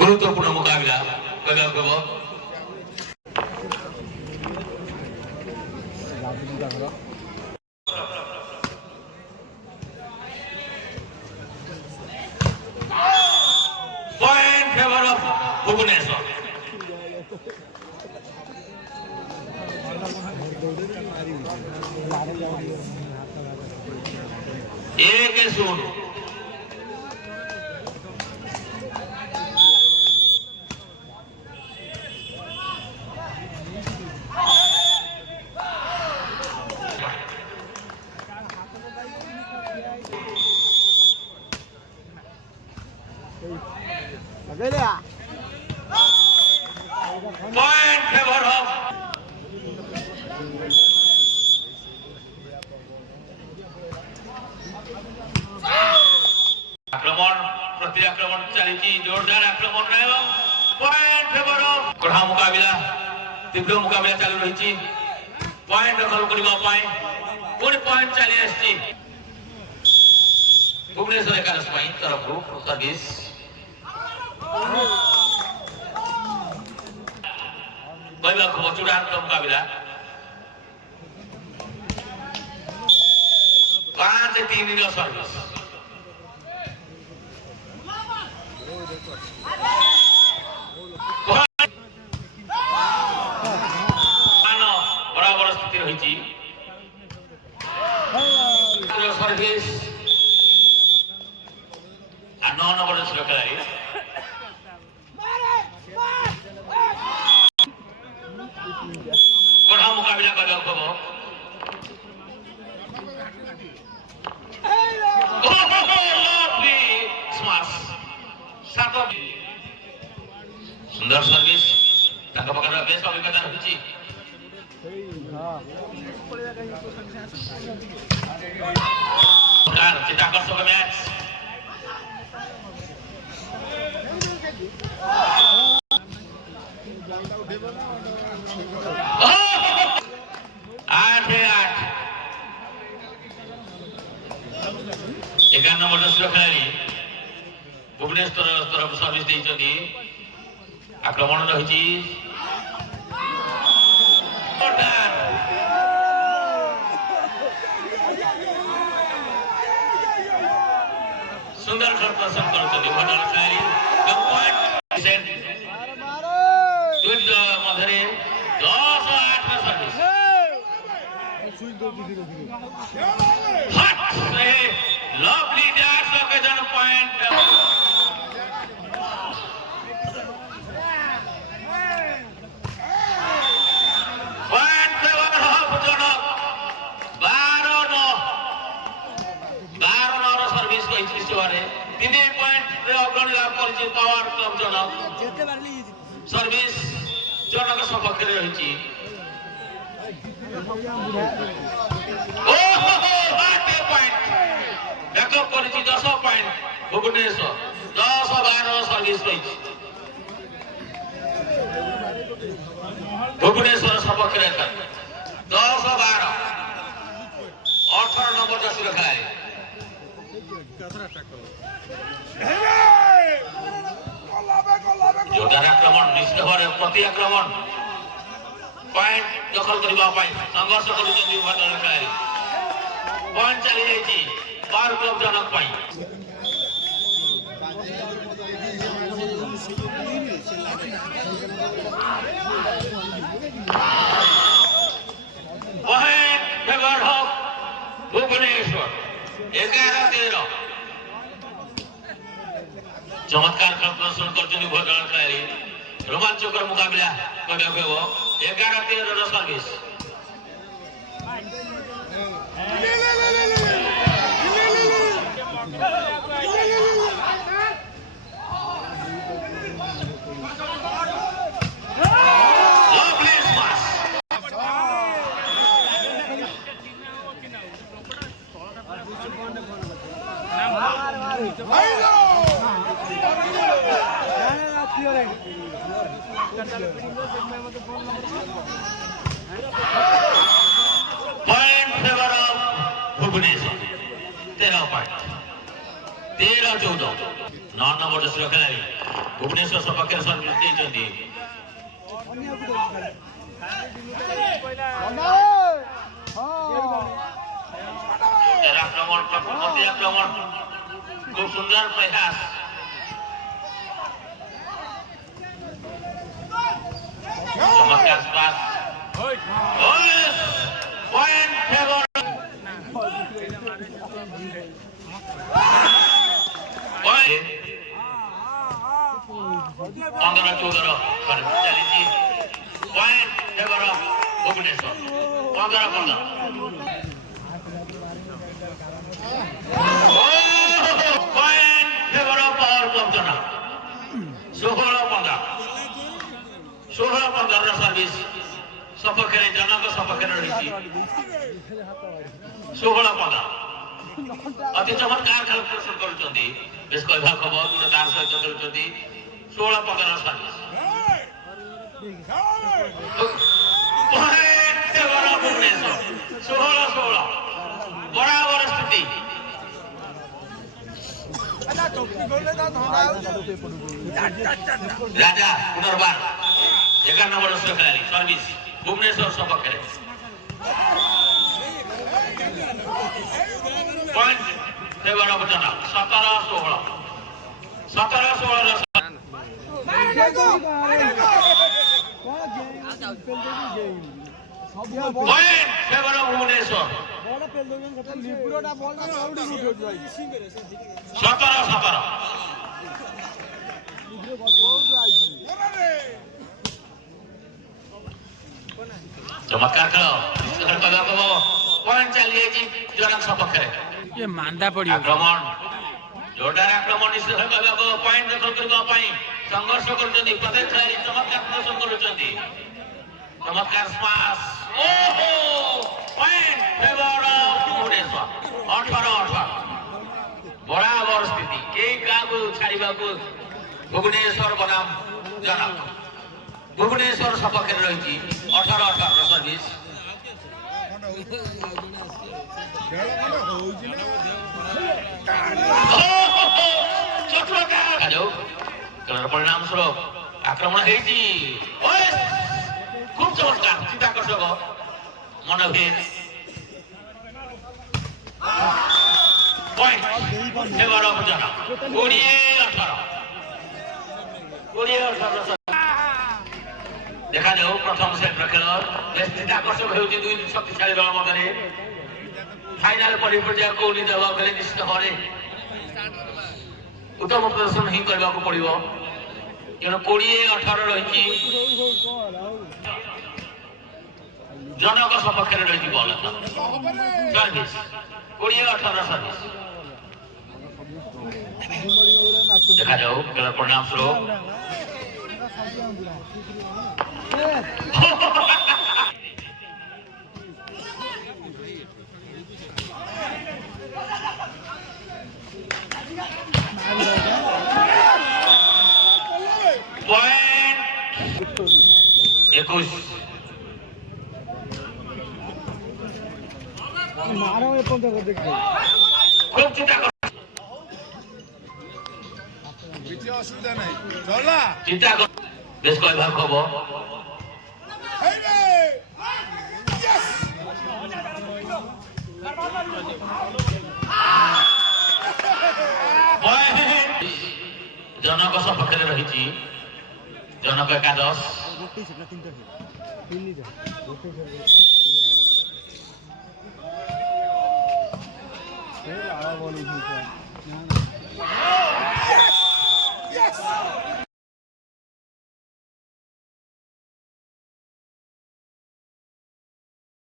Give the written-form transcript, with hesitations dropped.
গুরুত্বপূর্ণ মোকাবিলা point favour of Bhubaneswar. एक शून्य पॉइंट फेवर ऑफ आक्रमण प्रति आक्रमण चली जोरदार आक्रमण पॉइंट फेवर ऑफ कड़ा मुकाबला तीव्र मुकाबला चालू रही पॉइंट दखल करने पुणी पॉइंट चली आसी भुवनेश्वर एकादश तरफ सर्विस चूड़ांत मुकाबला 5-3 सर्विस बराबर स्थिति रही सर्विस 9 नंबर खिलाड़ी कड़ा मुकाबला कर सुंदर सर्विस बेस अभिज्ञता रही चित्ताकर्षक मैच 11 नंबर खिलाड़ी भुवनेश्वर तरफ सर्विस देती आक्रमण रही सुंदर प्रदर्शन कर मध्य 10-8 service lovely dash occasion point point favour of Janak 12-9 service को बारे 3 पॉइंट अग्रणी लाभ कर पावर क्लब जनक सर्विस जनक सपक्ष रही बैकअप कर 10 पॉइंट भुवनेश्वर 10-12 सर्विस रही भुवनेश्वर सपक्ष 10-12 18 नंबर जर्सी खिलाड़ी जोरदार आक्रमण निश्चित भाव प्रति आक्रमण पॉइंट दखल करने संघर्ष कर खिलाड़ी पॉइंट चली जाती पावर क्लब जनक भुवनेश्वर 11-13 चमत्कार प्रदर्शन कर खिलाड़ी रोमांचकर मुकाबला 11-13 सर्विस 14 9 নম্বর ଦଶର ଖେଳାଳି ଭୁବନେଶ୍ୱର ସପକ୍ଷରେ ସର୍ଭିସ ଦେଇଛନ୍ତି आक्रमण प्रति आक्रमण खूब सुंदर प्रयास चमत्कार पास पॉइंट फेवर 15-14 ଚାଲିଛି point favour Bhubaneswar 15-15 point favour power club जना 16-15 सर्विस सपक्षे जनक सपक्षे रही 16-15 अति चमत्कार खेल प्रदर्शन करुँच बेस कहवा खबर तार सहित खेलुंट 16-15 सर्विस पॉइंट फेवर भुवनेश्वर 16-16 बराबर स्थिति राजा पुनर्बार 11 नंबर खेलाड़ी सर्विस भुवनेश्वर सपक्षे पॉइंट फेवर जना 17-16 पॉइंट फेवर भुवनेश्वर 17-17 चमत्कार खेल पॉइंट चली जनक सपक्षे ये मांदा पड़ियो आक्रमण जोरदार आक्रमण निश्चित कहवा पॉइंट दखल करने संघर्ष करुँच प्रत्येक खेलाड़ी चमत्कार प्रदर्शन करुँच चमत्कार स्माश ओहो पॉइंट फेवर भुवनेश्वर 18-18 बराबर स्थिति एक गाँव को छाड़ा भुवनेश्वर बनाम जनक भुवनेश्वर सपक्षे रही 18-18 सर्विस परिणाम स्वरूप आक्रमण खूब चमत्कार चित्ताकर्षक मनोभेद पॉइंट फेवर जनक 20-18 देखा जाऊ प्रथम सेट खेल बेस चित्ताकर्षक हो दुई शक्तिशाली दल मध्य फाइनाल परिपर्याय को निश्चित भाव उत्तम प्रदर्शन ही करने को पड़ो तेणु 20-18 रही जनक सपक्षे रही बल सर्विस 20-18 सर्विस देखा जाऊ खेल परिणाम स्वरूप पॉइंट 21 खूब चिंता असुविधा नहीं चला चिंता बेस कहवा खबर जनक सपक्षे रही जनक 11 बोली